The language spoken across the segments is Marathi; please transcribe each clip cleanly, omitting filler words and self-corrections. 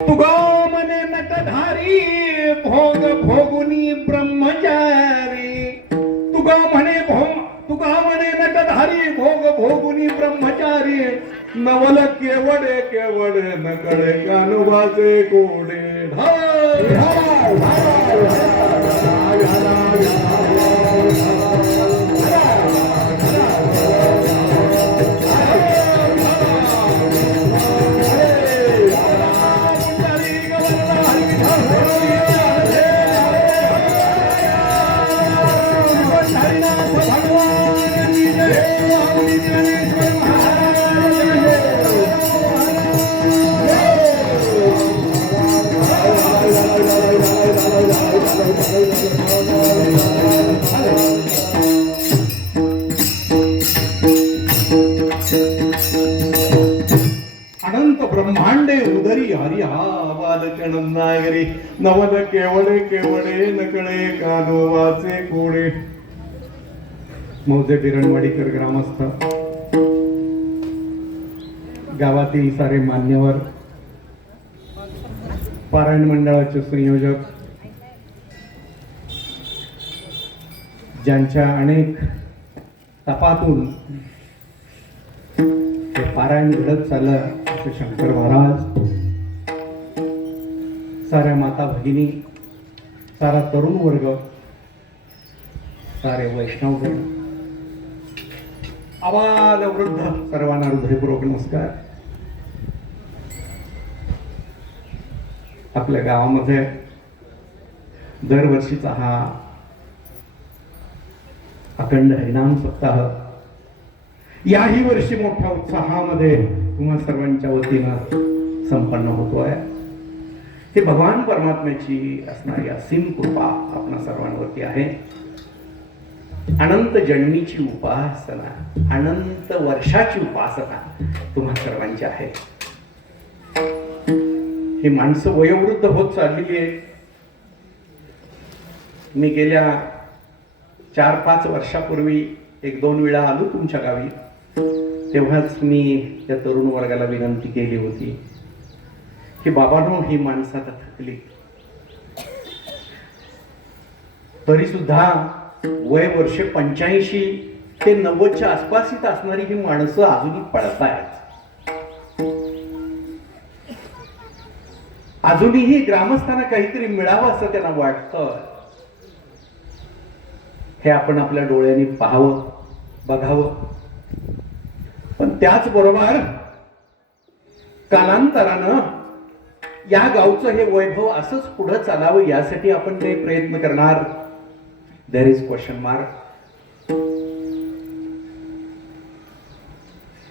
तुगा मने नटधारी भोग भोगुनी ब्रह्मचारी तुगा म्हणे नटधारी भोग भोगुनी ब्रह्मचारी नवल केवडे केवडे नकळे कानवाचे कोडे अनंत ब्रह्मांडे उदरी हरी हा बालचण नागरी नवल केवडे केवडे नकळे कानोवाचे कोडे. मौजे बिरणवाडीकर ग्रामस्थ, गावातील सारे मान्यवर, पारायण मंडळाचे संयोजक, ज्यांच्या अनेक तपातून हे पारायण घडत चाललं असे शंकर महाराज, साऱ्या माता भगिनी, सारा तरुण वर्ग, सारे वैष्णवगण, आबाल वृद्ध सर्वांना हृदयपूर्वक नमस्कार. आपल्या गावामध्ये दरवर्षीचा हा अखंड हरिनाम सप्ताह याही वर्षी मोठ्या उत्साहामध्ये तुम्हा सर्वांच्या वतीनं संपन्न होतोय. हे भगवान परमात्म्याची असणारी असीम कृपा आपणा सर्वांवरती आहे. अनंत जन्मीची उपासना, अनंत वर्षाची उपासना तुम्हा सर्वांची आहे. ही माणसं वयोवृद्ध होत चाललेली आहे. मी गेल्या 4-5 वर्षापूर्वी 1-2 वेळा आलो तुमच्या गावी. तेव्हाच मी त्या तरुण वर्गाला विनंती केली होती की बाबांनो, ही माणसं आता थकली, तरी सुद्धा वय वर्ष 85 ते 90च्या आसपास असणारी ही माणसं अजूनही पळतायत. अजूनही ग्रामस्थांना काहीतरी मिळावं असं त्यांना वाटतं. हे आपण आपल्या डोळ्यांनी पाहावं, बघावं. पण त्याचबरोबर कालांतरानं या गावचं हे वैभव असंच पुढे चालावं यासाठी आपण काही प्रयत्न करणार. There is question mark.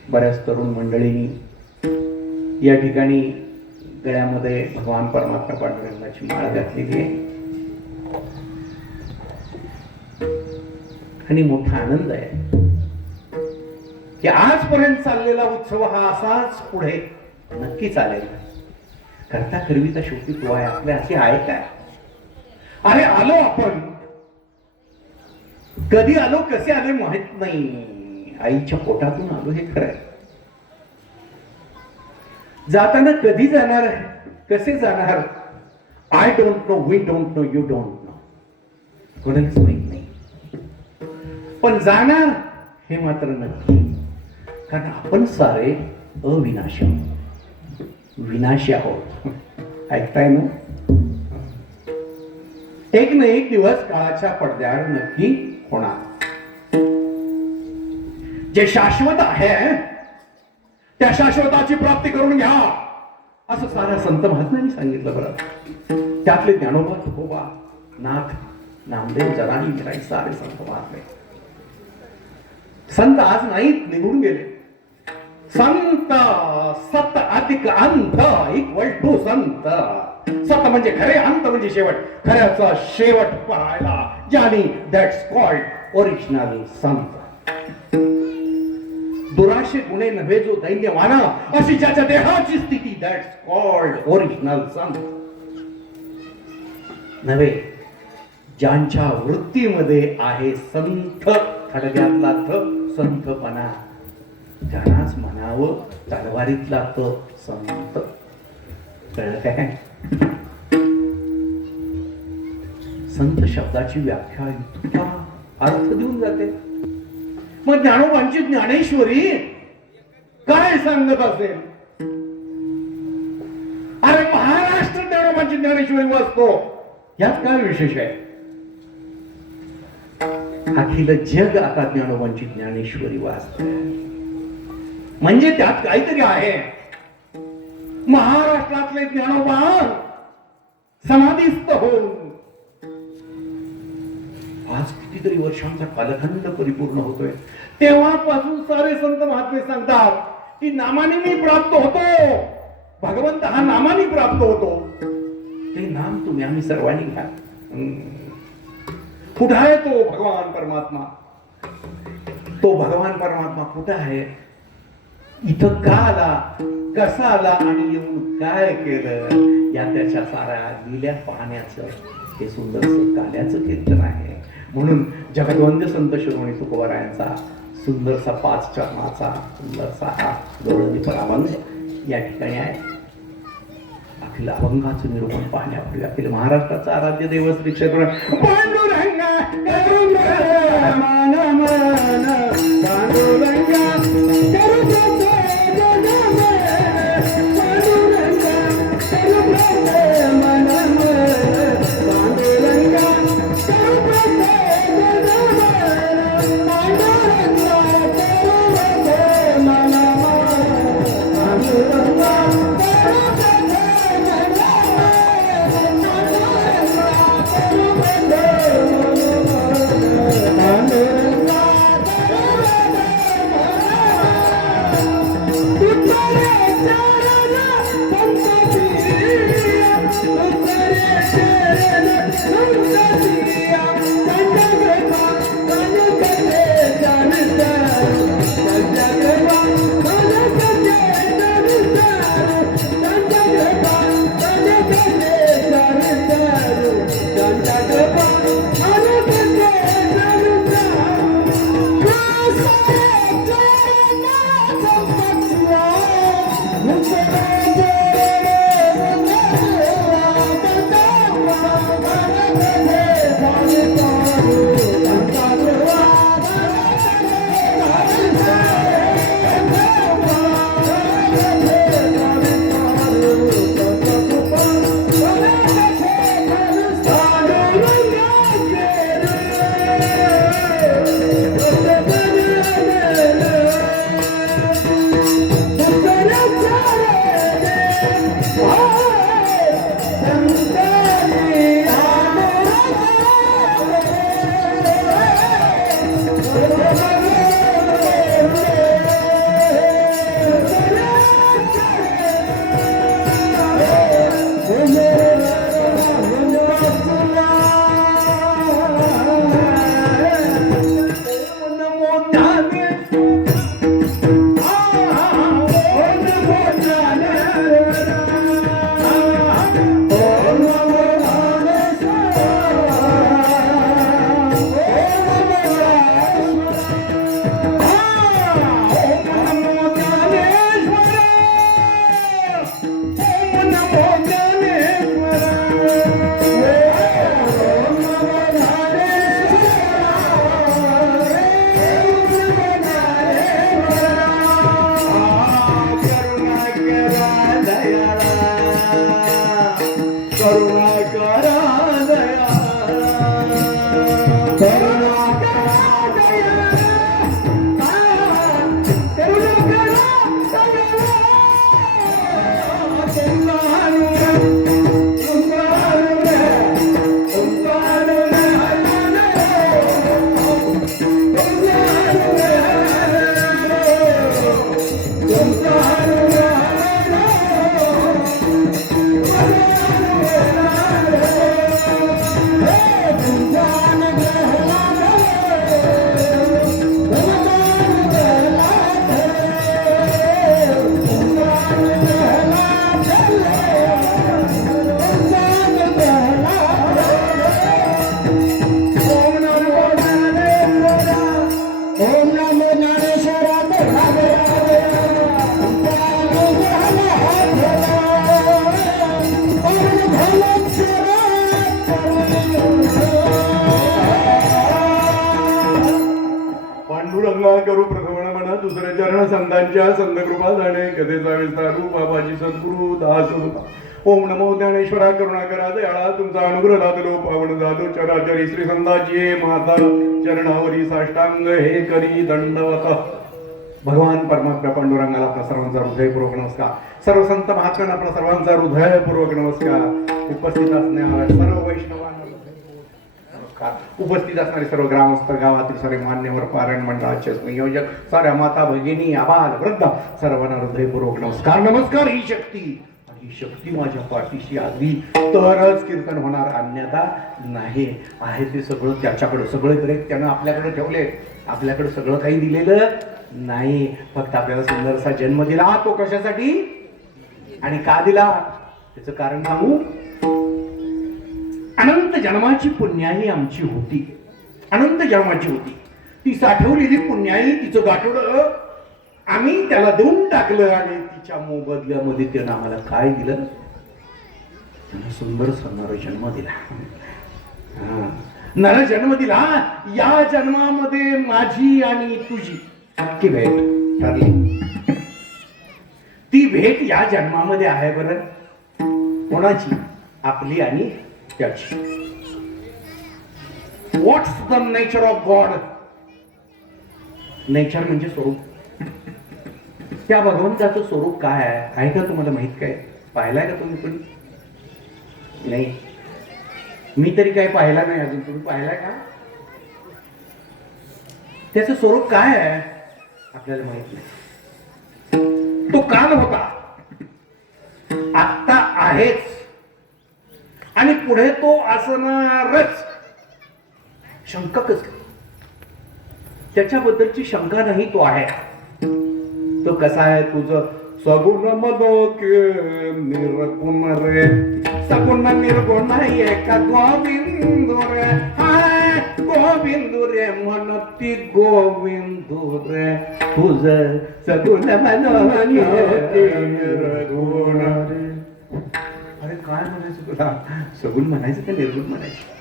बऱ्याच तरुण मंडळींनी या ठिकाणी गळ्यामध्ये भगवान परमात्मा पांडुरंगाची माळ घातलेली आहे आणि मोठा आनंद आहे की आजपर्यंत चाललेला उत्सव हा असाच पुढे नक्की चालेल. करता करविता शेवटी तो आहे. आपल्या असे आहे काय? अरे आलो आपण, कधी आलो, कसे आले माहित नाही. आईच्या पोटातून आलो हे खरं आहे. जाताना कधी जाणार, कसे जाणार, I don't know, we don't know, you don't know, कोणालाच माहित नाही. पण जाणार हे मात्र नक्की, कारण आपण सारे अविनाशी आहोत, विनाशी आहोत. ऐकताय ना? एक ना एक दिवस काळाच्या पडद्याआड नक्की होणार. जे शाश्वत आहे त्या शाश्वताची प्राप्ती करून घ्या असं साऱ्या संत महात्म्यांनी सांगितलं. बरं, त्यातले ज्ञानोबा, तुकोबा, नाथ, नामदेव, जराणी, मिराई, सारे संत महात्मे. संत आज नाहीत, निघून गेले. संत, सत अधिक अंत इक्वल टू संत. सत म्हणजे खरे, अंत म्हणजे शेवट. खऱ्याचा शेवट पाहायला ज्यानी, दॅट्स कॉल्ड ओरिजिनल संत. दुराशे गुणे नव्हे जो दैन्यवाना, अशी ज्याच्या देहाची स्थिती, दॅट्स कॉल्ड ओरिजिनल संत. नव्हे, ज्यांच्या वृत्तीमध्ये आहे संत, खडग्यातला थ संतपणा, त्यांनाच म्हणावं तलवारीतला तो संत. कळलं काय? संत शब्दाची व्याख्या इतका अर्थ देऊन जाते. मग ज्ञानोबांची ज्ञानेश्वरी काय सांगत असेल? अरे महाराष्ट्र ज्ञानोबांची ज्ञानेश्वरी वाचतो, यात काय विशेष आहे? अखिल जग आता ज्ञानोबांची ज्ञानेश्वरी वाचते म्हणजे त्यात काहीतरी आहे. महाराष्ट्रातले ज्ञानोबा समाधीस्थ होऊन आज कितीतरी वर्षांचा कालखंड परिपूर्ण होतोय. तेव्हापासून सारे संत महात्मे सांगतात की नामाने मी प्राप्त होतो, भगवंत हा नामाने प्राप्त होतो. ते नाम तुम्ही आम्ही सर्वांनी घ्या. कुठं आहे तो भगवान परमात्मा? तो भगवान परमात्मा कुठं आहे? इथं का आला, कसा आला आणि येऊन काय केलं, या त्याच्या साऱ्या लिल्या पाहण्याचं हे सुंदरसं काल्याचं कीर्तन आहे. म्हणून जगद्वंद्य संत शिरोमणी तुकोबारायांचा सुंदरसा 5 चरणाचा सुंदरसा हा गौरवदीप अभंग या ठिकाणी आहे. अखिल अभंगाचं निरूपण पाहण्यापूर्वी अखिल महाराष्ट्राचा आराध्य दैवत श्री क्षेत्र पांडुरंगा चरण संतांच्या संतकृपा जाणे कथेचा विस्तार रूप बाबाजी सद्गुरु दास रूपा. ओम नमो ज्ञानेश्वरा करुणाकरा दयाळा तुमचा अनुग्रह लादलो पावन जादो चराचरी श्री संताजी माता चरणावरी साष्टांग हे करी दंडवत. भगवान परमात्मा पांडुरंगाला आपला सर्वांचा हृदयपूर्वक नमस्कार. सर्व संत महात्म्यांना आपला सर्वांचा हृदयपूर्वक नमस्कार. उपस्थित असणाऱ्या सर्व वैष्णवांना नमस्कार. उपस्थित असणारे सर्व ग्रामस्थ गावातील सर्व मान्यवर पारायण मंडळाचे संयोजक साऱ्या माता भगिनी आबाल वृद्ध सर्वांना हृदयपूर्वक नमस्कार. नमस्कार. ही शक्ती ही शक्ती माझ्या पाठीशी आली तरच कीर्तन होणार अन्यथा नाही. आहे ते सगळं त्याच्याकडे सगळे ब्रेक त्यानं आपल्याकडे ठेवले. आपल्याकडे सगळं काही दिलेलं नाही. फक्त आपल्याला सुंदरसा जन्म दिला. तो कशासाठी आणि का दिला त्याचं कारण सांगू. अनंत जन्माची पुण्याई आमची होती. अनंत जन्माची होती ती साठवलेली पुण्याई तिचं गाठोडं आम्ही त्याला देऊन टाकलं आणि तिच्या मोबदल्यामध्ये त्यानं आम्हाला काय दिलं. त्यानं सुंदर नर जन्म दिला. नर जन्म दिला. या जन्मामध्ये माझी आणि तुझी नक्की भेट ठरली. ती भेट या जन्मामध्ये आहे बरं. कोणाची आपली आणि त्याची. What's the nature of God. Nature म्हणजे स्वरूप. त्या भगवंताचं स्वरूप काय आहे का तुम्हाला माहित काय. पाहिलाय का तुम्ही पण नाही. मी तरी काही पाहिला नाही अजून. तुम्ही पाहिलाय का. त्याचं स्वरूप काय आहे आपल्याला माहित नाही. तो काल होता आत्ता आहेच आणि पुढे तो असणारच. शंकाच त्याच्याबद्दलची शंका नाही. तो आहे. तो कसा आहे तुझं सगुण मदोके निर्गुण रे. सगुण निर्गुण एका गोविंदू रे. हाय गोविंदू रे म्हणती गोविंदू रे. तुझं सगुण मदोके निर्गुण रे. अरे काय म्हणायचं तुला. सगुण म्हणायचं का निर्गुण म्हणायचं.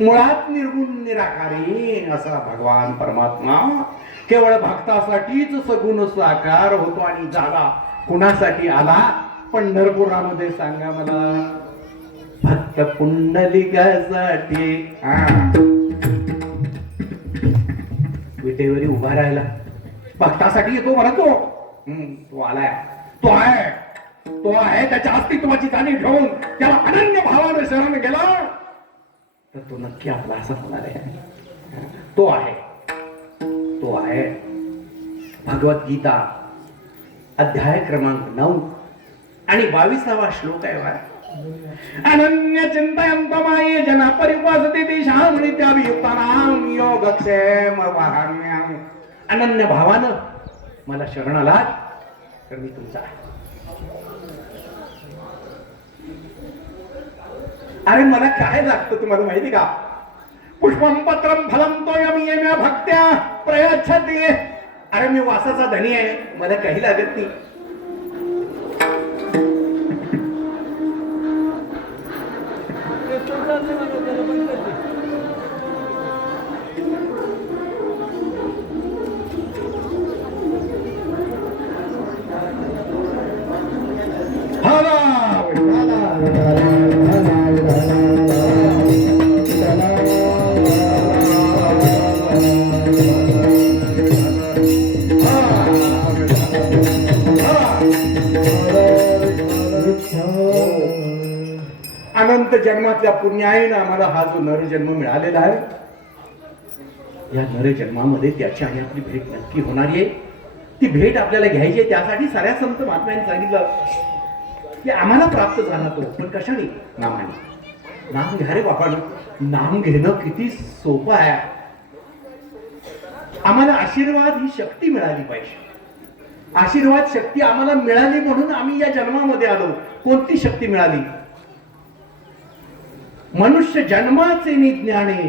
मुळात निर्गुण निराकारी असा भगवान परमात्मा केवळ भक्तासाठीच सगुण साकार होतो आणि झाला. कुणासाठी आला पंढरपुरामध्ये सांगा मला. भक्त पुंडलिकासाठी. विटेवरी उभा राहिला भक्तासाठी येतो बरं तो. तो आलाय. तो आहे. तो आहे. त्याच्या अस्तित्वाची जाणीव घेऊन त्याला अनन्य भावाने शरण गेला तर तो नक्की आपला असा होणार आहे. तो आहे. तो आहे. भगवद्गीता अध्याय क्रमांक 9 आणि 22वा श्लोक आहे. अनन्य चिंतयंत माये जना परिपासते तेषां नित्याभियुक्तानां योगक्षेम वहाम्यहम्. अनन्य भावानं मला शरण आलात तर मी तुमचा आहे. अरे मला काय लागतं तुम्हाला माहिती का. पुष्पम पत्रम फलम तोयमियेम्या भक्त्या प्रयच्छति. अरे मी वासाचा धनी आहे. मला काही लागत नाही. अनंत जन्मातल्या पुण्याईनं आम्हाला हा जो नरजन्म मिळालेला आहे. या नरजन्मामध्ये त्याची आणि आपली भेट नक्की होणारी आहे. ती भेट आपल्याला घ्यायची आहे. त्यासाठी साऱ्या संत महात्म्यांनी सांगितलं की आम्हाला प्राप्त झाला तो पण कशाने. नामाने. नाम घ्या रे बाबा. नाम घेणं किती सोपं आहे. आम्हाला आशीर्वाद ही शक्ती मिळाली पाहिजे. आशीर्वाद शक्ती आम्हाला मिळाली म्हणून आम्ही या जन्मामध्ये आलो. कोणती शक्ती मिळाली. मनुष्य जन्माचे निज्ञाने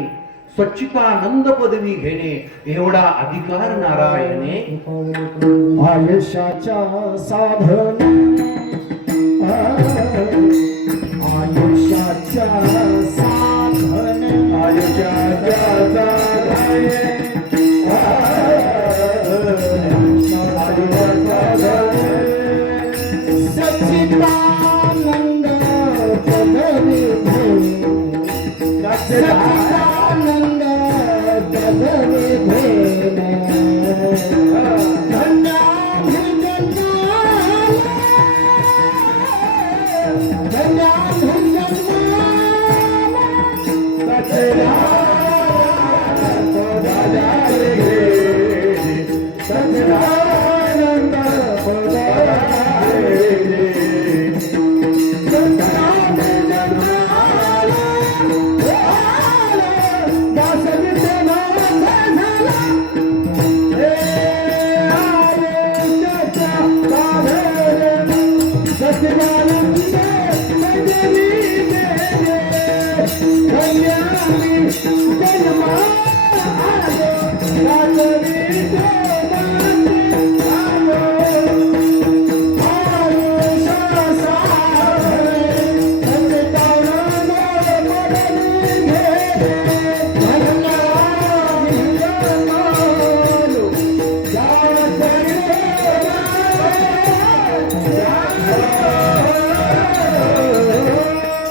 स्वच्छतानंद पदवी घेणे एवढा अधिकार नारायणे. आयुष्याच्या साधन आयुष्याच्या साधन आयुष्याच्या साधन जगविधे सच्चिदानंद जगविधे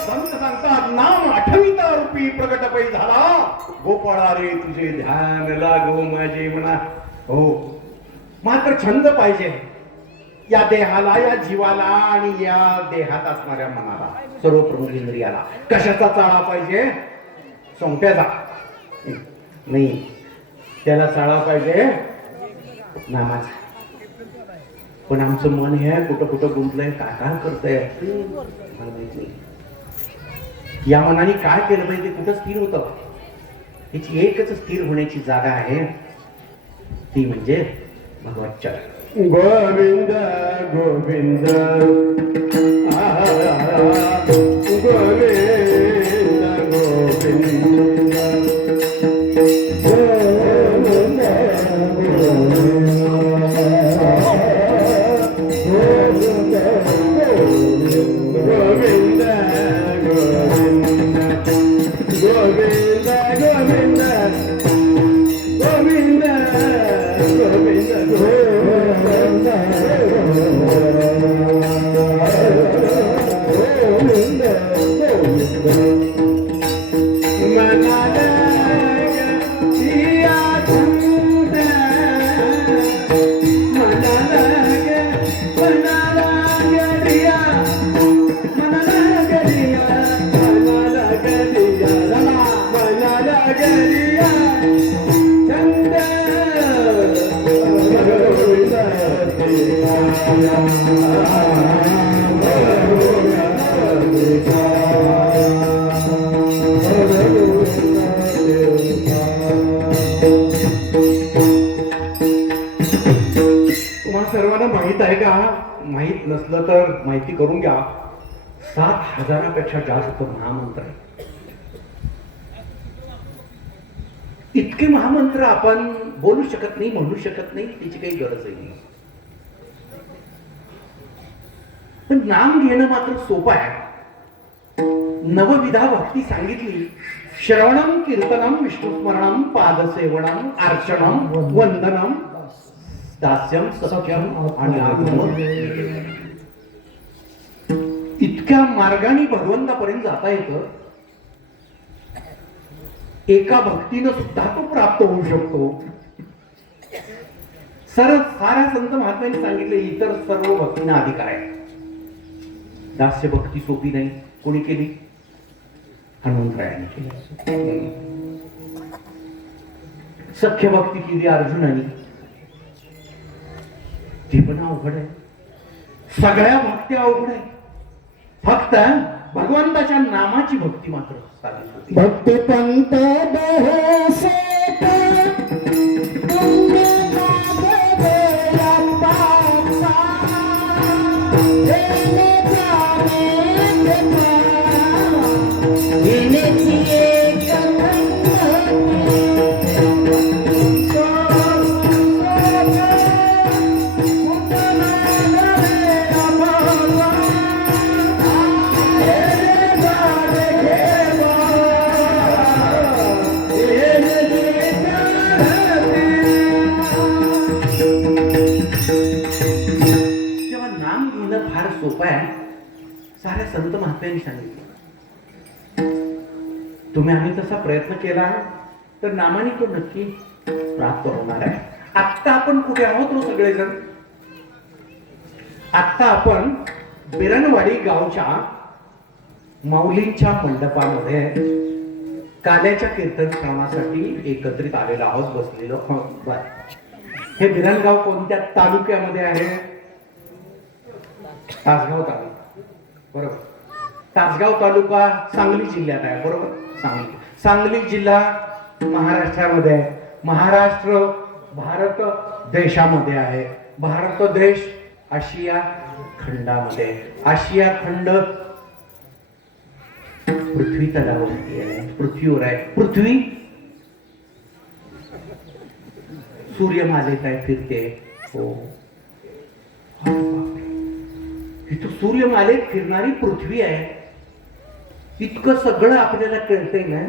संत सांगतात नाम आठविता रूपी प्रगट पै झाला गोपाळा रे तुझे ध्यान लागो माझे म्हणा. हो मात्र छंद पाहिजे या देहाला, या जीवाला आणि या देहात असणाऱ्या मनाला, सर्व प्रमुख इंद्रियाला. कशाचा चाळा पाहिजे? सोंगट्याचा नाही, त्याला चाळा पाहिजे नामाचा. पण आमचं मन हे कुठं कुठं गुंतलंय, काय काय करतंय या मनाने काय केलं पाहिजे, कुठं स्थिर होतं. याची एकच स्थिर होण्याची जागा आहे, ती म्हणजे भगवत चरण. गोविंद गोविंद गोविंद सर्वांना माहित आहे का? माहित नसलं तर माहिती करून घ्या. 7,000पेक्षा जास्त महामंत्र आहे. इतके महामंत्र आपण बोलू शकत नाही, म्हणू शकत नाही, त्याची काही गरजही नाही. पण नाम घेणं मात्र सोपं आहे. नवविधा भक्ती सांगितली. श्रवणम, कीर्तनम, विष्णुस्मरणम, पादसेवनम, अर्चनम, वंदनम, दास्यम, सख्यम आणि आगमन. इतक्या मार्गाने भगवंतापर्यंत जाता येतं. एका भक्तीनं सुद्धा तो प्राप्त होऊ शकतो. साऱ्या संत महात्म्यांनी सांगितले इतर सर्व भक्तींना अधिकार आहे. दास्य भक्ती सोपी नाही. कोणी केली? हनुमंतरायांनी केली. सख्य भक्ती केली अर्जुनाने, ती पण अवघड आहे. सगळ्या भक्ती अवघड आहे. फक्त भगवंताच्या नामाची भक्ती मात्र साधी होती. भक्ति पंत बहु सेठ तुमने गावे देया पासा देने जाने के पावा देने चिए सोपं आहे. साऱ्या संत महात्म्यांनी सांगितलं तुम्ही आम्ही तसा प्रयत्न केला तर नामाने तो नक्की प्राप्त होणार आहे. आत्ता आपण कुठे आहोत हो सगळेजण? आत्ता आपण बिरणवाडी गावच्या माऊलींच्या मंडपामध्ये काल्याच्या कीर्तन श्रवणासाठी एकत्रित आलेलो आहोत, बसलेलो. बर, हे बिरणगाव कोणत्या तालुक्यामध्ये आहे? तासगाव तालुका, बरोबर. तासगाव तालुका सांगली जिल्ह्यात आहे, बरोबर. सांगली जिल्हा महाराष्ट्रामध्ये आहे. महाराष्ट्र भारत देशामध्ये आहे. भारत देश आशिया खंडामध्ये. आशिया खंड पृथ्वी तलावरती आहे, पृथ्वीवर आहे. पृथ्वी सूर्यमालेत आहे, फिरते. हो, इथं सूर्यमालेत फिरणारी पृथ्वी आहे. इतकं सगळं आपल्याला कळतंय ना,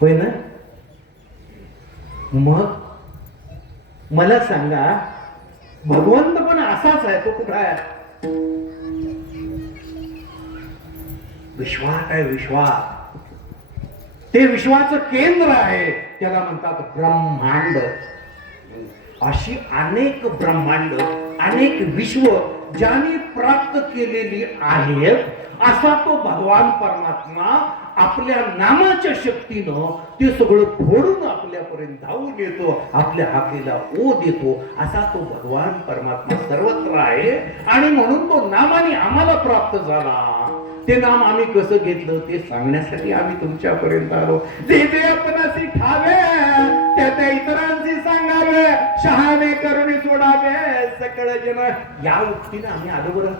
होय ना? मग मला सांगा, भगवंत पण असाच आहे, तो कुठं आहे? विश्वात आहे, विश्वात. ते विश्वाचं केंद्र आहे, त्याला म्हणतात ब्रह्मांड. अशी अनेक ब्रह्मांड, अनेक विश्व ज्याने प्राप्त केलेली आहेत, असा तो भगवान परमात्मा आपल्या नामाच्या शक्तीनं ते सगळं फोडून आपल्यापर्यंत धावून येतो, आपल्या हाकेला ओढ येतो. असा तो भगवान परमात्मा सर्वत्र आहे. आणि म्हणून तो नामाने आम्हाला प्राप्त झाला. ते नाम आम्ही कसं घेतलं ते सांगण्यासाठी आम्ही तुमच्यापर्यंत आलो. जे जे आपणासी ठावे त्या त्या इतरांशी सांगावे, शहाणे करुणी सोडावे सकळ जन. या उक्तीने आम्ही आलो बरं.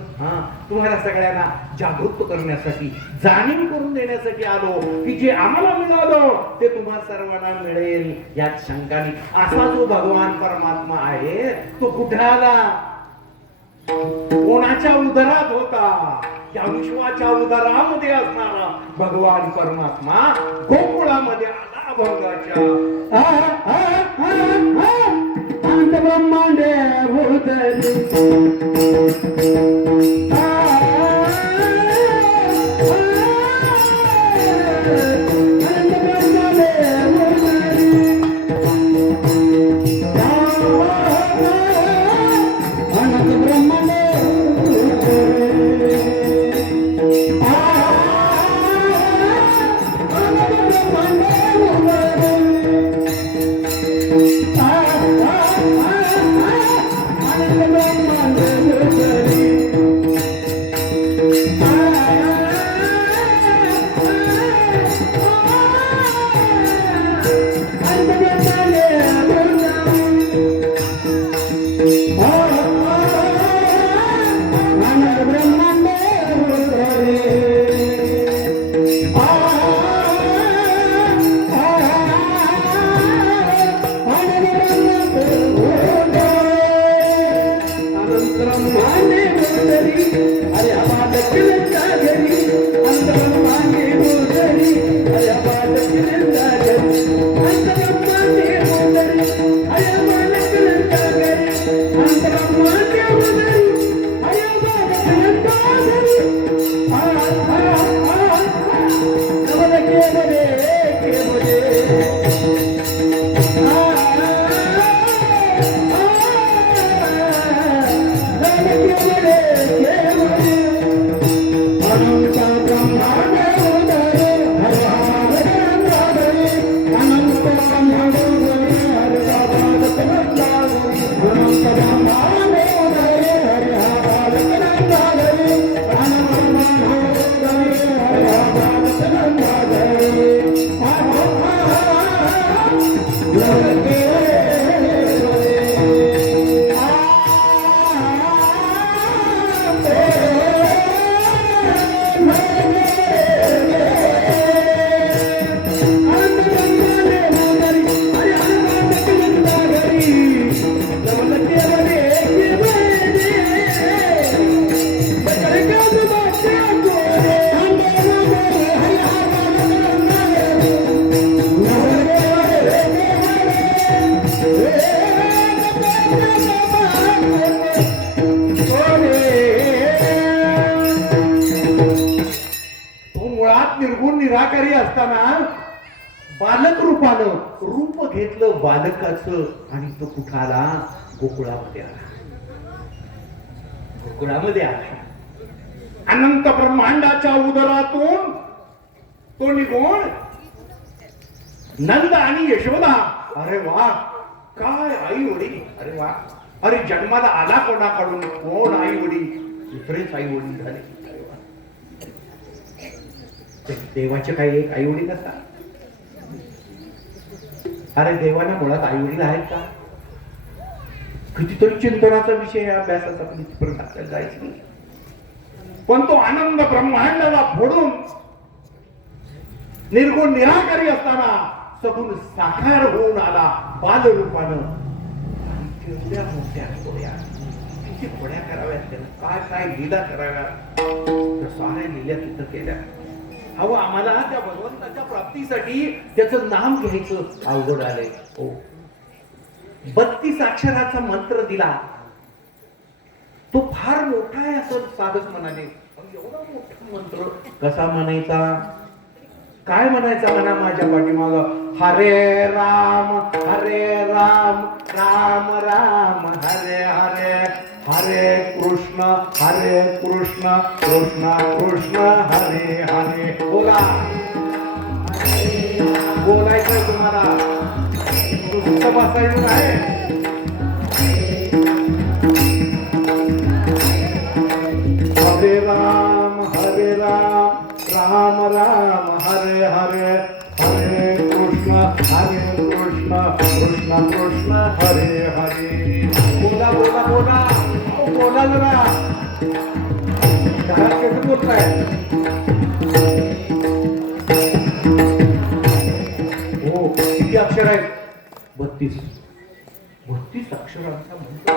तुम्हाला सगळ्यांना जागृत करण्यासाठी, जाणीव करून देण्यासाठी आलो की जे आम्हाला मिळालं ते तुम्हाला सर्वांना मिळेल यात शंका नाही. असा जो भगवान परमात्मा आहे तो कुठे आला? कोणाच्या उदरात होता? या विश्वाच्या उदरामध्ये असणारा भगवान परमात्मा गोकुळामध्ये आला. भंगाच्या अंत ब्रह्मांडे भूतली निर्गुण निराकारी असताना बालक रूपानं रूप घेतलं बालकाचं आणि तो कुठं आला? गोकुळामध्ये आला. गोकुळामध्ये आला. अनंत ब्रह्मांडाच्या उदरातून तो निघून नंद आणि यशोदा. अरे वा, काय आई वडील! अरे वा, अरे जन्माला आला कोणाकडून? कोण आई वडील? दुसरेच आई वडील झाले. अरे वा. देवाचे काही एक आई वडील असतात. अरे देवाला मुळात आई वडील आहेत का? कितीतरी चिंतनाचा विषय आहे अभ्यासाचा, पण इथपर्यंत आपल्याला जायचं नाही. पण तो आनंद ब्रह्मांडाला फोडून निर्गुण निराकारी असताना सगुण साकार होऊन आला बालरूपानं. केवढ्या मोठ्या होड्या, किती होड्या कराव्यात त्याला, काय काय लीला कराव्यात, त्या साऱ्या लीला तिथं केल्या. अहो आम्हाला त्या भगवंताच्या प्राप्तीसाठी त्याचं नाम घ्यायचं अवघड आलंय. हो, 32 अक्षराचा मंत्र दिला. तो फार मोठा आहे असं साधक म्हणाले. एवढा मोठा मंत्र कसा म्हणायचा? काय म्हणायचा म्हणा माझ्या पाठीमाग? हरे राम राम राम हरे हरे, हरे कृष्ण कृष्ण कृष्ण हरे हरे. बोला, बोलायचं तुम्हाला, नुसतं बसायचं आहे. हरे राम राम राम हरे हरे, हरे कृष्ण कृष्ण कृष्ण हरे हरे. बोला बोला बोला, अहो बोला जरा. घरात कसं बोलताय? हो, किती अक्षर आहेत? 32 अक्षरांचा मंत्र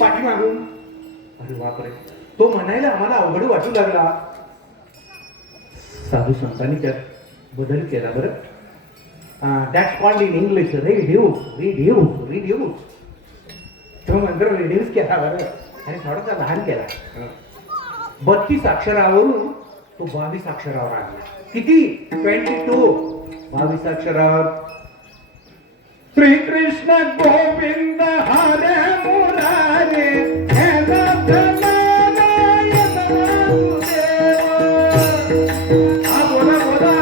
पाठीमागून. अरे बापरे, तो म्हणायला आम्हाला अवघड वाटू लागला. साधू संतांनी त्यात बदल केला बरं. That's called in English reduce. तो मंत्र रिड्यूस केला बरं, आणि थोडासा लहान केला. 32 अक्षरावरून तो 22 अक्षरावर आणला. किती? 22. 22 अक्षरावर. श्री कृष्ण गोविंद हरे मुरारे, हे नाथ नारायण वासुदेव. हा बोला बोला.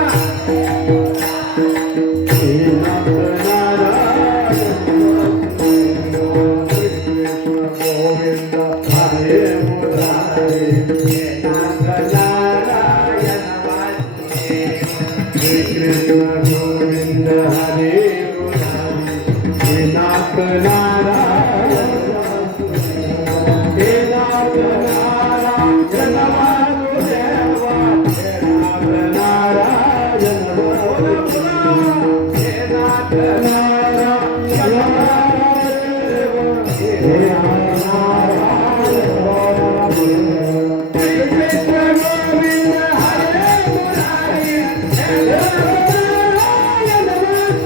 हे नाथ नारायण वासुदेव, श्री कृष्ण गोविंद हरे मुरारे, हे नाथ नारायण वासुदेव, श्री कृष्ण गोविंद हरे नाथ नारायण, हे नाथ नारायण वासुदेव, हे नाथ नारायण वासुदेव, हे नाथ नारायण वासुदेव, हे नाथ नारायण वासुदेव. कृष्ण गोविंद हरे मुरारी, हे नाथ नारायण वासुदेव,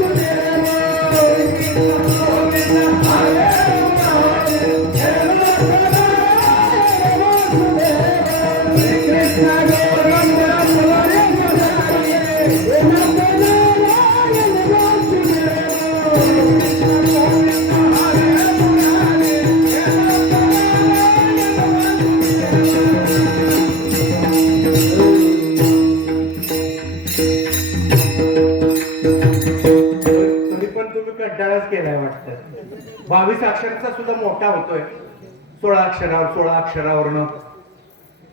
कंटाळाच केलाय वाटतं. 22 अक्षराचा सुद्धा मोठा होतोय. 16 अक्षरावर, 16 अक्षरावरनं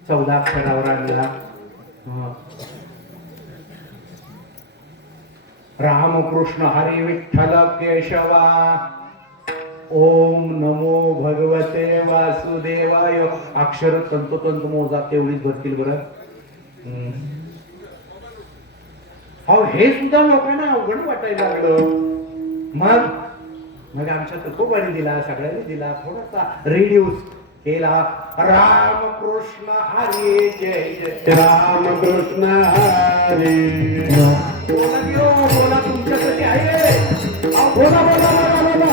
14 अक्षरावर आणला. रामकृष्ण हरी विठ्ठल केशवा, ओम नमो भगवते वासुदेवाय. अक्षर तंतोतंत मोजा, तेवढीच भरतील बरं. अहो हे सुद्धा लोकांना अवघड वाटायला लागलं. मग आमच्या तुकोबाने दिला, सगळ्यांनी दिला, थोडासा रिड्यूस केला. रामकृष्ण हरी जय जय, रामकृष्ण हरी. बोला तुमच्यासाठी आहे. बोला बोला बोला बोला.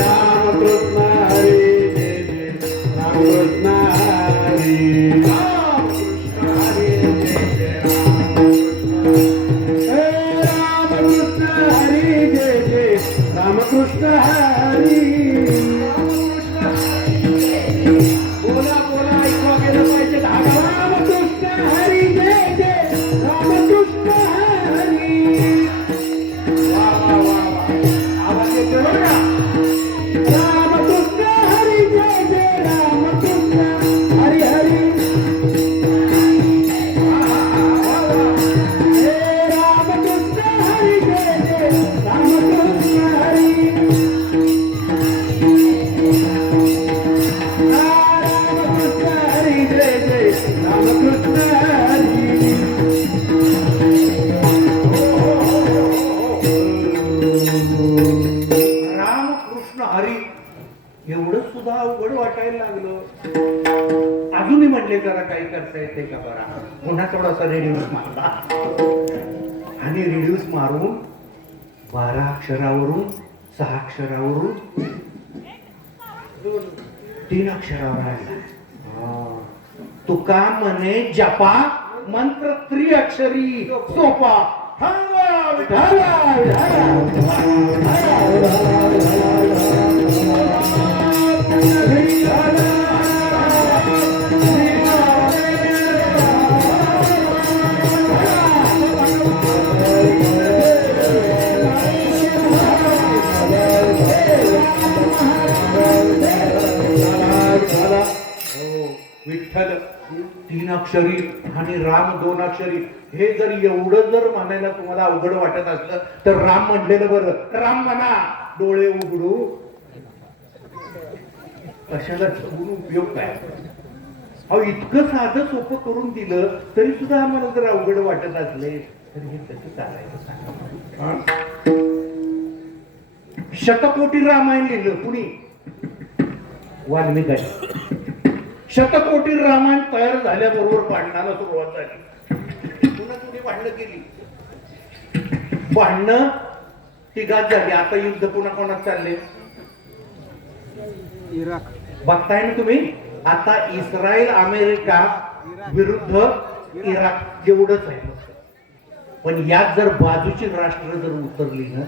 रामकृष्ण हरी जय जय, रामकृष्ण हरी, रामकृष्ण हरी जय जय राम. का बरा. पुन्हा थोडासा रेडिओस मारला आणि रेडिओस मारून 12 अक्षरावरून 6 अक्षरावरून 3 अक्षरावर आला. तुका म्हणे जपा मंत्र त्रिअक्षरी सोपा. विठ्ठल 3 अक्षरी आणि राम 2 अक्षरी. हे जर एवढं जर म्हणायला तुम्हाला अवघड वाटत असलं तर राम म्हणलेलं बरं. राम म्हणा डोळे उघडू. कशाला ठेवून उपयोग काय. अहो इतकं साधं सोपं करून दिलं तरी सुद्धा आम्हाला जर अवघड वाटत असले तर हे कसं चालायचं सांगा. शतकोटी रामायण लिहिलं कुणी. वाल्मिकाने. शतकोटी रामायण तयार झाल्याबरोबर भांडणाला सुरुवात झाली. पुन्हा तुम्ही भांडणं केली. भांडणं तिघात झाली. आता युद्ध पुन्हा कोणात चालले. इराक. बघताय ना तुम्ही. आता इस्रायल अमेरिका विरुद्ध इराक एवढंच आहे. पण यात जर बाजूची राष्ट्र जर उतरली ना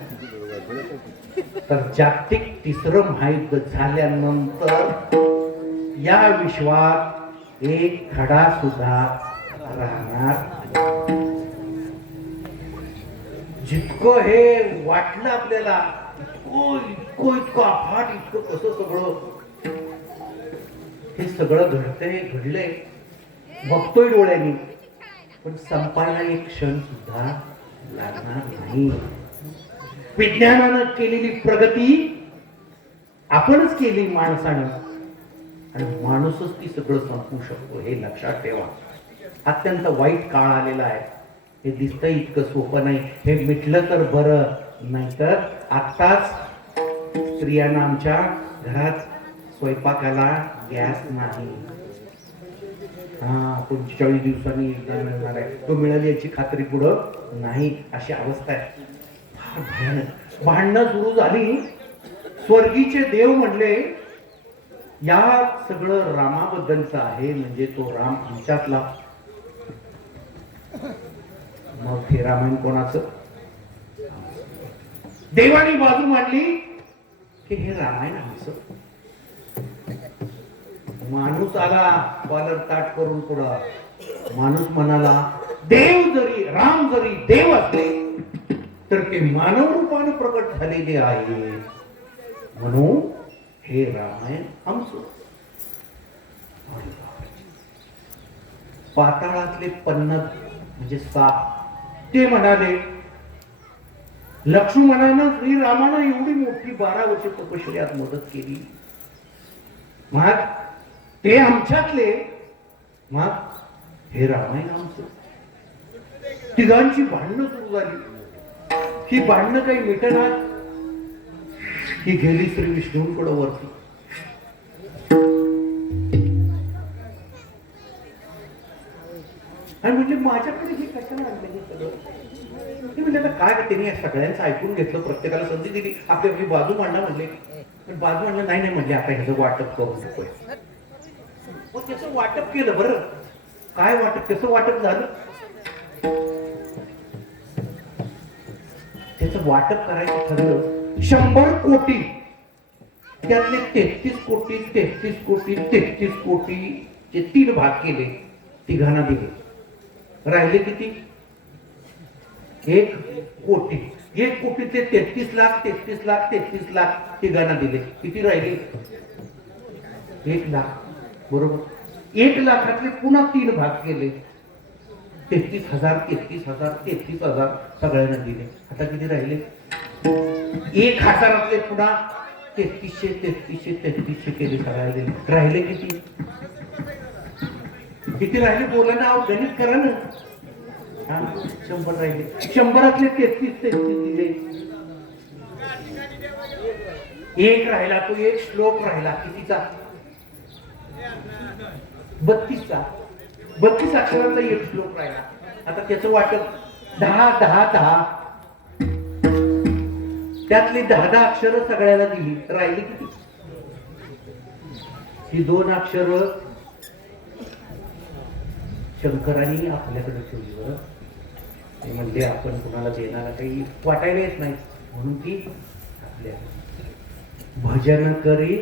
तर जागतिक 3रं महायुद्ध झाल्यानंतर या विश्वात एक खडा सुद्धा राहणार. जितकं हे वाटलं आपल्याला इतकं अफाट इतकं कसं सगळं हे सगळं घडतंय घडलंय बघतोय डोळ्यांनी. पण संपायला एक क्षण सुद्धा लागणार नाही. विज्ञानानं केलेली प्रगती आपणच केली माणसानं आणि माणूसच ती सगळं संपवू शकतो हे लक्षात ठेवा. अत्यंत वाईट काळ आलेला आहे. हे दिसतंय इतकं सोपं नाही. हे मिटलं तर बरं. नाहीतर आत्ताच स्त्रियांना आमच्या घरात स्वयंपाकाला गॅस नाही. 45 दिवसांनी एकदा मिळणार आहे. तो मिळेल याची खात्री पुढं नाही. अशी अवस्था आहे. फार भयानक. भांडणं सुरू झाली. स्वर्गीचे देव म्हणले या सगळं रामाबद्दलचं आहे. म्हणजे तो राम आमच्यातला. मग हे रामायण कोणाचं. देवानी बाजू मांडली की हे रामायण आमचं. माणूस आला कॉलर ताट करून पुढं. माणूस म्हणाला देव जरी राम जरी देव असले तर ते मानव रूपाने प्रकट झालेले आहे म्हणून हे रामायण आमचं. पाताळातले पन्नग म्हणजे साप ते म्हणाले लक्ष्मणानं श्रीरामानं एवढी मोठी 12 वर्ष तपश्चर्यात मदत केली. मग ते आमच्यातले. मग हे रामायण आमचं. तिघांची भांडणं सुरू झाली. ही भांडणं काही मिटणार. ही गेली श्री विष्णूंकडे वरती. आणि म्हणजे माझ्याकडे हे कशाला आणलं हे सगळं. म्हणजे आता काय त्यांनी सगळ्यांचं ऐकून घेतलं. प्रत्येकाला संधी दिली. आपली आपली बाजू मांडा म्हणले. पण बाजू मांडलं नाही म्हणले आता ह्याचं वाटप करून नकोय. मग त्याचं वाटप केलं. बरं काय वाटप त्याचं वाटप झालं. त्याचं वाटप करायचं ठरलं. 100 कोटी त्यातले 33 कोटी 33 कोटी 33 कोटीचे 3 भाग केले. तिघांना दिले. राहिले किती. 1 कोटी. 1 कोटीचे 33 लाख 33 लाख 33 लाख तिघांना दिले. किती राहिले. 1 लाख. बरोबर. 1 लाखातले पुन्हा 3 भाग केले. 33,000 33,000 33,000 सगळ्यांना दिले. आता किती राहिले. 1,000 पुन्हा 3300 3300 3300 केले. सगळ्यांना दिले. राहिले किती. किती राहिले बोला ना. गणित करा ना. 100 राहिले. 100 33 दिले. 1 राहिला. तो 1 श्लोक राहिला. कितीचा. 32चा. 32 अक्षरांचा एक श्लोक राहिला. आता त्याचं वाटप 10 10 10 त्यातली 10 अक्षरं सगळ्याला दिली, राहिली किती? ही 2 अक्षर शंकरांनी आपल्याकडे ठेवली. ते म्हणजे आपण कुणाला देणारा काही वाटायला येत नाही म्हणून ती आपल्या भजन करी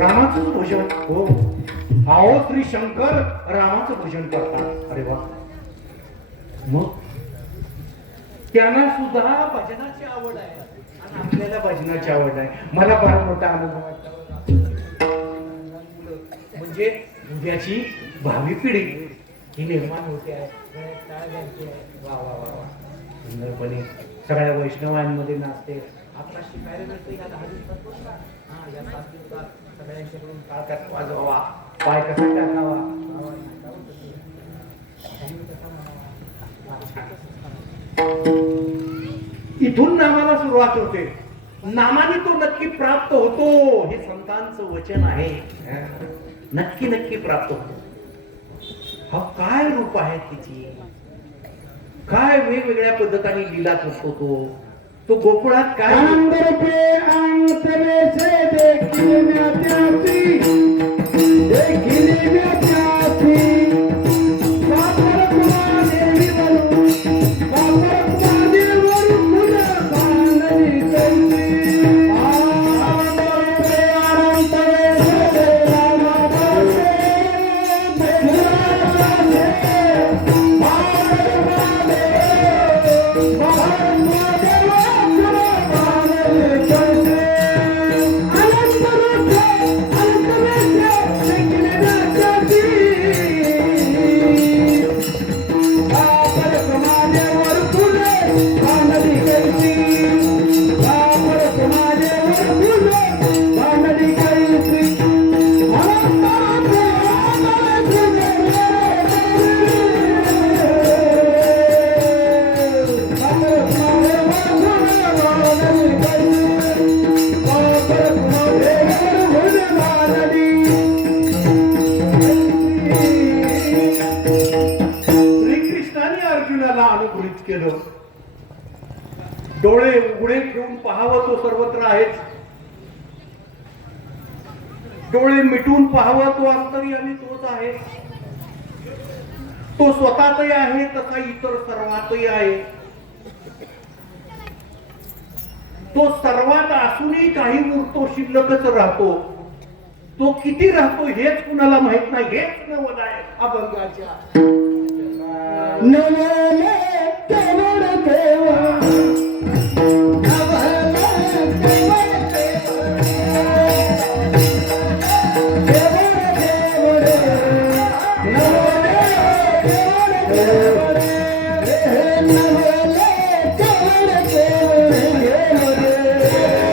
रामाचं भजन. हो, आओ श्री शंकर रामाचं भजन करतात. अरे वा. मग त्यांना सुद्धा भजनाची आवड आहे आणि आपल्याला भजनाची आवड आहे. मला फार मोठा अनुभव वाटतो. म्हणजे उद्याची भावी पिढी ही निर्माण होते आहे. वा वा वा वा, सुंदरपणे सगळ्या वैष्णवांमध्ये नाचते. आपला शिकायला मिळतं या 10 दिवसात बरं का. हा, या 7 दिवसात सगळ्यांच्याकडून काळ कसा वाजवावा, पाय कसा टाकावा, इथून नामाला सुरुवात होते. नामाने तो नक्की प्राप्त होतो, हे संतांचं वचन आहे. नक्की नक्की प्राप्त होतो. हा काय रूप आहे तिची, काय वेगवेगळ्या पद्धतीने लीला करतो तो गोकुळात काय केलं. डोळे उघडे ठेवून पाहावं तो सर्वत्र आहेच. डोळे मिटून पाहावं तो अंतर्यामी तोच आहे. तो स्वतःतही आहे तसा इतर सर्वातही आहे. तो सर्वात असूनही काही उरतो शिल्लकच राहतो. तो किती राहतो हेच कुणाला माहित नाही. हेच नवल आहे अभंगाच्या. नवले केवळ देवा, नवले केवळ देवा, केवळ देव रे, नवले केवळ देव रे, नवले केवळ देव रे, केवळ देव रे.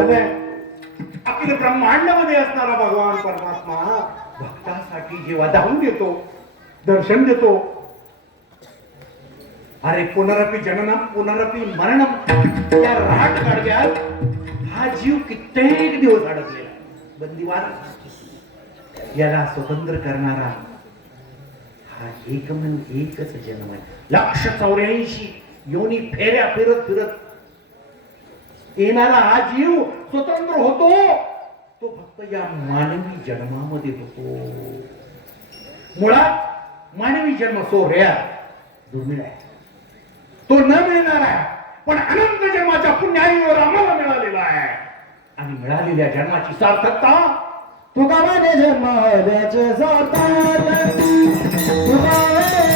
भगवान आहे. अखिल ब्रह्मांडामध्ये असणारा भगवान परमात्मा भक्तासाठी जेव्हा धावून देतो, दर्शन देतो. अरे पुनरपि जननम पुनरपि मरणम या राट गाडव्यात हा जीव कित्येक दिवस अडकलेला, बंदिवान. याला स्वतंत्र करणारा हा एकच जन्म आहे. 184 योनी फेऱ्या फिरत फिरत येणारा हा जीव स्वतंत्र होतो तो फक्त या मानवी जन्मामध्ये होतो. मुळात मानवी जन्म सो रेअर, दुर्मिळ आहे, तो न मिळणार आहे. पण अनंत जन्माच्या पुण्याईवर आम्हाला मिळालेला आहे. आणि मिळालेल्या जन्माची सार्थकता तुका माझे जन्माचे सार्थक, तुका माझे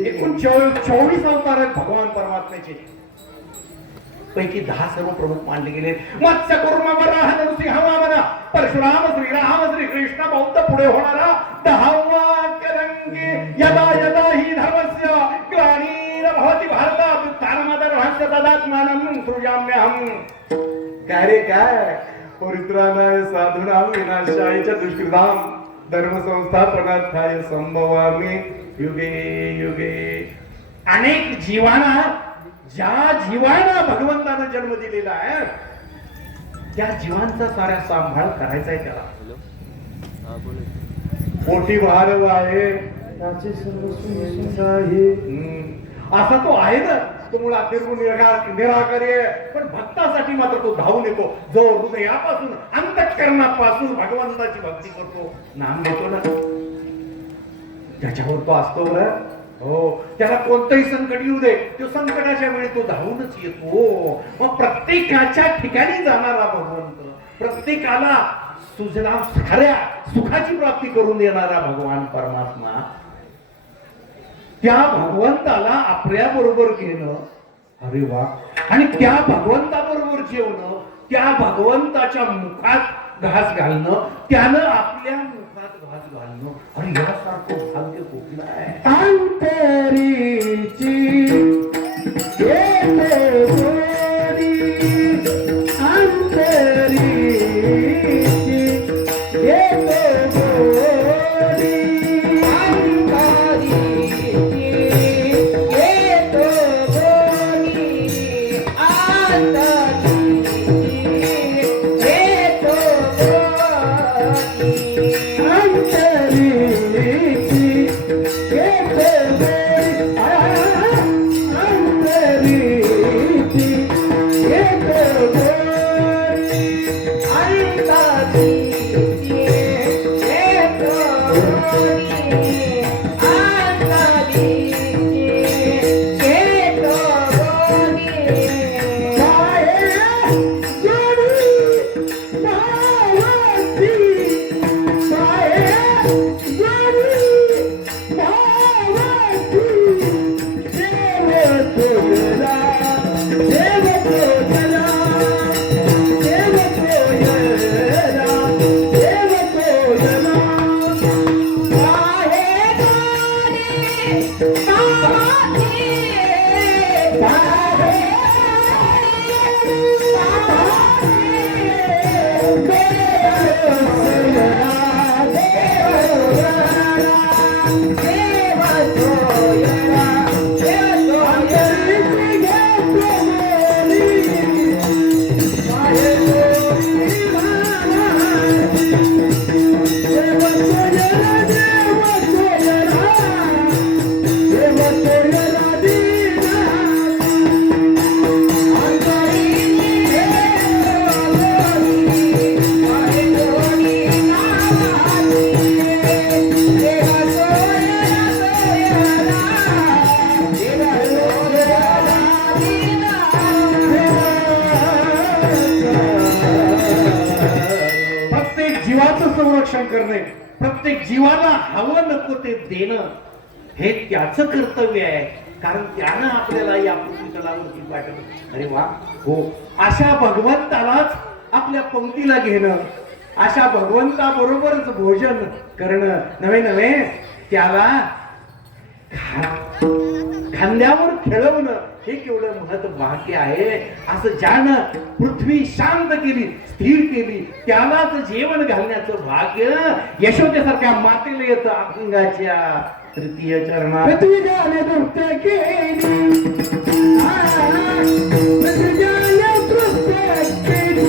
एकूण 24 अवतार आहेत भगवान परमात्म्याचे. पैकी 10 सर्व प्रमुख मानले गेले. मत्स्य कुर्म वराह नरसिंह वामन परशुराम श्रीराम श्रीकृष्ण बौद्ध पुढे होणारा 10वा करंगी यदा यदा ही धर्मस्य ग्लानिर्भवति भारत उत्थानमदर्हस्य तदात्मानं सृजाम्यहम्. काय रे काय, परित्राणाय साधूनां विनाशाय च दुष्कृतां धर्म संस्थापनार्थाय संभवामि युगे युगे. अनेक जीवांना, ज्या जीवांना भगवंतानं जन्म दिलेला आहे त्या जीवांचा सारा सांभाळ करायचा आहे त्याला. पोटी वाढव आहे त्याचे सर्व सुनिश्चित असा तो आहे ना. तो मुळात निर्गुण निराकारी आहे, पण भक्तासाठी मात्र तो धावून येतो. जो हृदयापासून अंतःकरणापासून भगवंताची भक्ती करतो, नाम घेतो ना, त्याच्यावर तो असतो ना. हो, त्याला कोणतंही संकट येऊ दे, तो संकटाच्या वेळी तो धावूनच येतो. मग प्रत्येकाच्या ठिकाणी जाणारा भगवंत, प्रत्येकाला खऱ्या सुखाची प्राप्ती करून देणारा भगवान परमात्मा, त्या भगवंताला आपल्या बरोबर घेणं, अरे वा, आणि त्या भगवंताबरोबर जेवणं, त्या भगवंताच्या मुखात घास घालणं, त्यानं आपल्या मुखात घास घालणं, अरे यासारखं भाग्य कुठलं आहे. अंतरीची संरक्षण करणे, प्रत्येक जीवाला हवं नको ते देणं हे त्याचं कर्तव्य आहे. कारण त्यानं आपल्याला या पृथ्वीतलावरती पाठवलं. अरे वा, हो, अशा भगवंतालाच आपल्या पंक्तीला घेणं, अशा भगवंताबरोबरच भोजन करणं नव्हे नव्हे, त्याला खांद्यावर खेळवणं हे केवढं महत्व भाग्य आहे. असं ज्यानं पृथ्वी शांत केली, स्थिर केली, त्यालाच जेवण घालण्याचं भाग्य यशोदेसारख्या मातेला येतं. अभंगाच्या तृतीय चरणात पृथ्वीजाने तृप्त केली, पृथ्वीजाने तृप्त केली.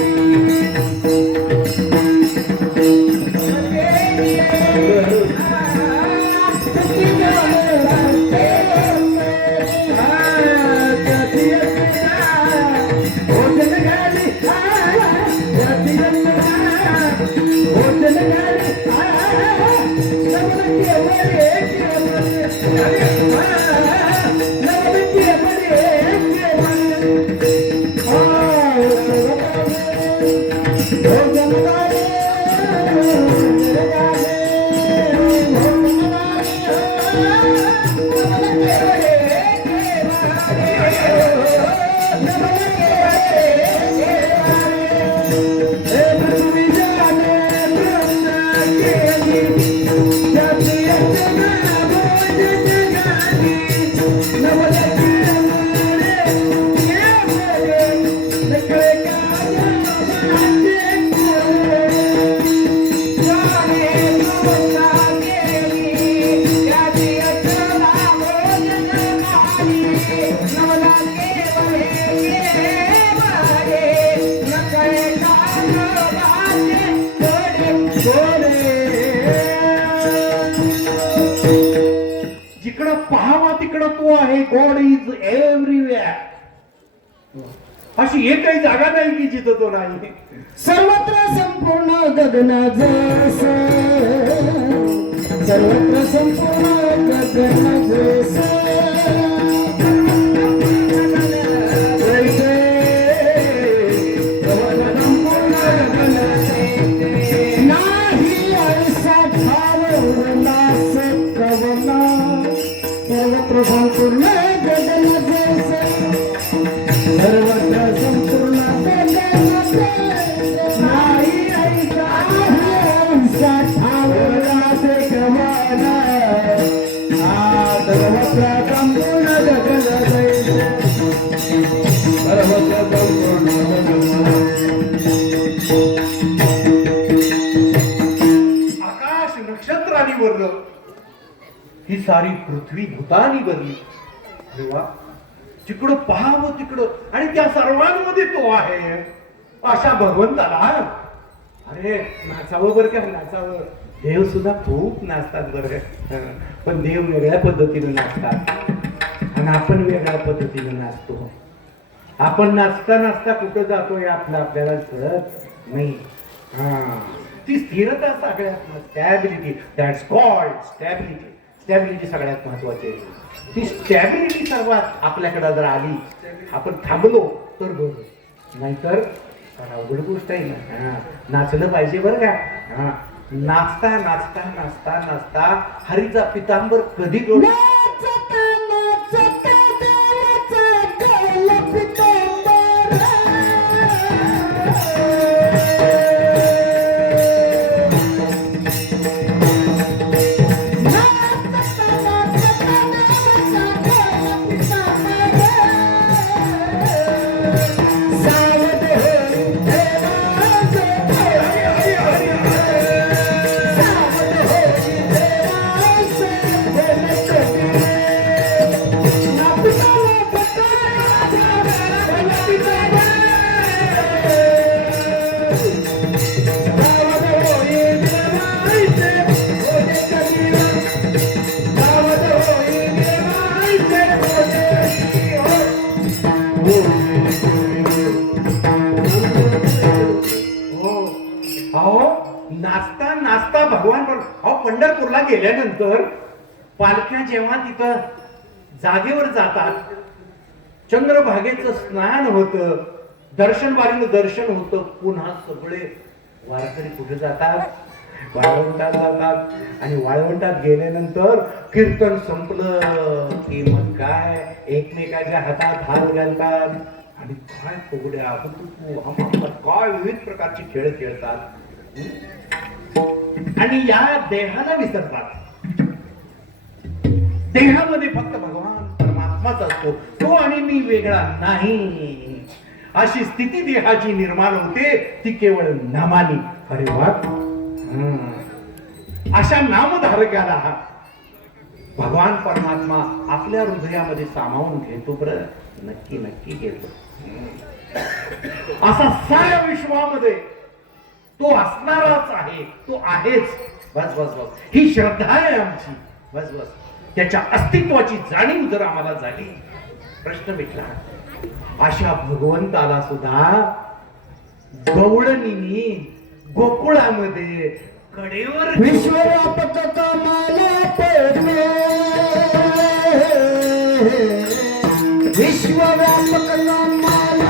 जिकडं पाहावा तिकडं तो आहे. God is everywhere. अशी एकही जागा नाही की जिथं तो नाही. सर्वत्र संपूर्ण गगन जस, सर्वत्र संपूर्ण गगन जस, नाही ऐसा ठाव उरलास कवना. सर्वत्र संपूर्ण गगन जस, सर्वत्र संपूर्ण गगन जस, नाही ऐसा ठाव उरलास कवना. सर्वत्र संपूर्ण गगन जस, सर्वत्र संपूर्ण गगन. आकाश नक्षत्रांनी भरलं, ही सारी पृथ्वी भूतानी भरली. अरे वा, जिकडं पाहावं तिकडं आणि त्या सर्वांमध्ये तो आहे. अशा भगवंताला अरे नाचावं बरं का, नाचावं. देव सुद्धा खूप नाचतात बरं, पण देव वेगळ्या पद्धतीनं नाचतात आणि आपण वेगळ्या पद्धतीनं नाचतो. आपण नाचता नाचता कुठं जातोय आपल्याला कळत नाही. ती स्थिरता सगळ्यात, stability, that's called stability. Stability सगळ्यात महत्वाची आहे. ती स्टॅबिलिटी सर्वात आपल्याकडे जर आली, आपण थांबलो तर बरं, नाहीतर अवघड गोष्ट आहे ना. नाचलं पाहिजे बरं का. नाचता नाचता नाचता नाचता हरीचा पितांबर कधी गळून नाचता नाचता भगवान पंढरपूरला गेल्यानंतर पालख्या जेव्हा तिथं जागेवर जातात, चंद्रभागेचं स्नान होतं, दर्शनबारीनं दर्शन होतं, पुन्हा सगळे वारकरी कुठे जातात? वाळवंटात जातात आणि वाळवंटात गेल्यानंतर कीर्तन संपलं की मग काय एकमेकाच्या हातात हात घालतात आणि काय फुगड्या हुतुकू हमम काय विविध प्रकारचे खेळ खेळतात आणि या देहाला विसरतात. देहामध्ये फक्त भगवान परमात्माच असतो, तो आणि मी वेगळा नाही. अशी स्थिती देहाची निर्माण होते ती केवळ नामानी. अरे वा, अशा नामधारकाला भगवान परमात्मा आपल्या हृदयामध्ये सामावून घेतो. बरं, नक्की नक्की घेतो. असा साऱ्या विश्वामध्ये तो असणाराच आहे, तो आहेच. बस बस बस, ही श्रद्धा आहे आमची. बस बस, त्याच्या अस्तित्वाची जाणीव जर आम्हाला झाली, प्रश्न मिटला. अशा भगवंताला सुद्धा गवळणीनी गोकुळामध्ये कडेवर विश्वव्यापक कमाला पेरणे, विश्वव्यापक कमाला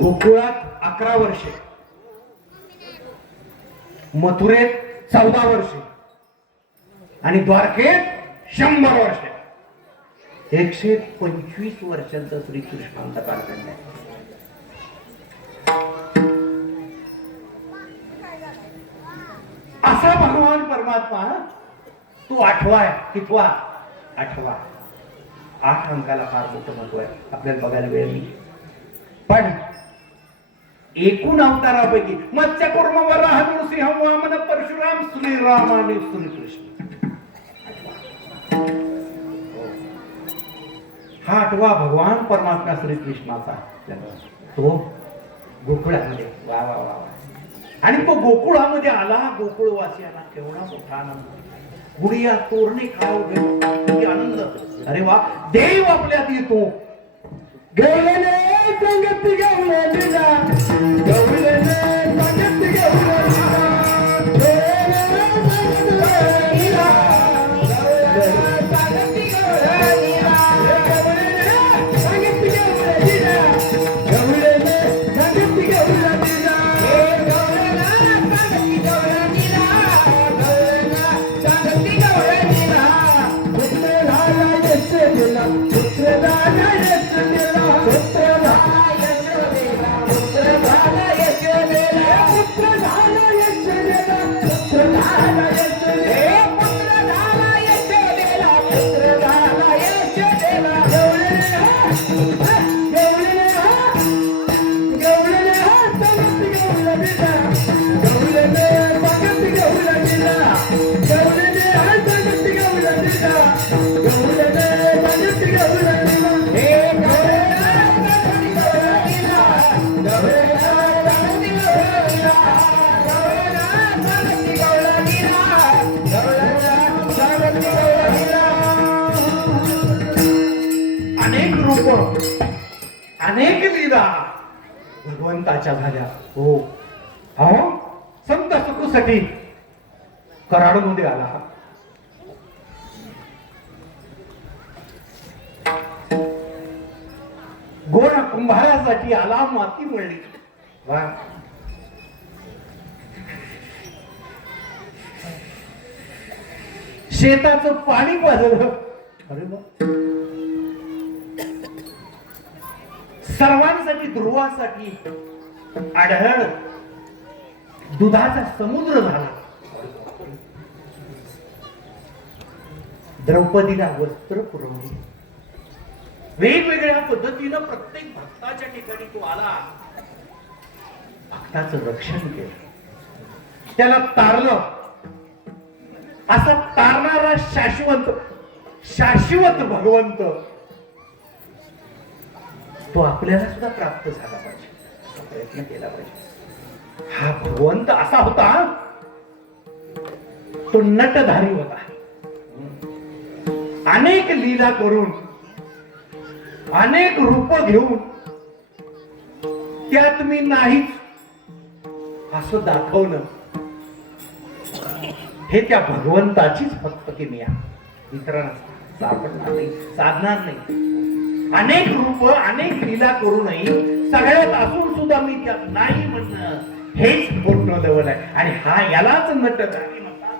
गोकुळात 11 वर्षे, मथुरेत 14 वर्षे आणि द्वारकेत 100 वर्षे. 125 वर्षांचा श्रीकृष्णांचा कालखंड आहे. असा भगवान परमात्मा तो आठवा आहे. कितवा? आठवा. 8 अंकाला फार मोठं महत्व आहे, आपल्याला बघायला वेळ नाही. पण एकूण अवतारापैकी मत्स्य कुर्म वराह नृसिंह वामन परशुराम श्रीराम आणि श्रीकृष्ण, हा 8वा भगवान परमात्मा श्रीकृष्णाचा तो गोकुळामध्ये. वा वा वा वा. आणि तो गोकुळामध्ये आला. गोकुळवासियांना केवढा मोठा आनंद. गुडिया तोरणे खाऊ किती आनंद. अरे वा, देव आपल्यात येतो. गवळणे संगत गवळणीला, गवळणे संगत गवळणीला, गवळणे संगत गवळणीला, गवळणे संगत गवळणीला, गवळणे संगत गवळणीला, गवळणे संगत गवळणीला, गवळणे संगत गवळणीला, गवळणे संगत गवळणीला, दिला गवळणे सांगत गवळा दिला गवळणे सांगत गवळा दिला गवळणे सांगत गवळा दिला हे गवळा सांगत गवळा दिला गवळा सांगत गवळा दिला गवळा सांगत गवळा दिला गवळा सांगत गवळा दिला. अनेक रूप अनेक लीला भगवंताच्या झाल्या. हो हो संत सुखूसाठी कराडमध्ये आला. गोरा कुंभारासाठी आला, माती मळली. वा शेताचं पाणी पाजलं. अरे वा. सर्वांसाठी ध्रुवासाठी आढळ दुधाचा समुद्र झाला. द्रौपदीला वस्त्र पुरवली. वेगवेगळ्या पद्धतीनं प्रत्येक भक्ताच्या ठिकाणी तो आला, भक्ताचं रक्षण केलं, त्याला तारलं. असा तारणारा शाश्वत भगवंत तो आपल्याला सुद्धा प्राप्त झाला पाहिजे, असा प्रयत्न केला पाहिजे. हा भगवंत असा होता, तो नटधारी होता. अनेक लीला करून अनेक रूप घेऊन त्यात मी नाहीच असं दाखवणं हे त्या भगवंताचीच फक्त किमया, इतरांना सापडणार नाही, साधणार नाही. अनेक रूप अनेक लीला करूनही सगळ्यात असून सुद्धा मी त्यात नाही म्हणणं हेच मोठं लेवल आहे. आणि हा यालाच नटधारी म्हणतात.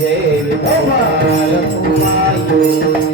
Jai Baba Kumayi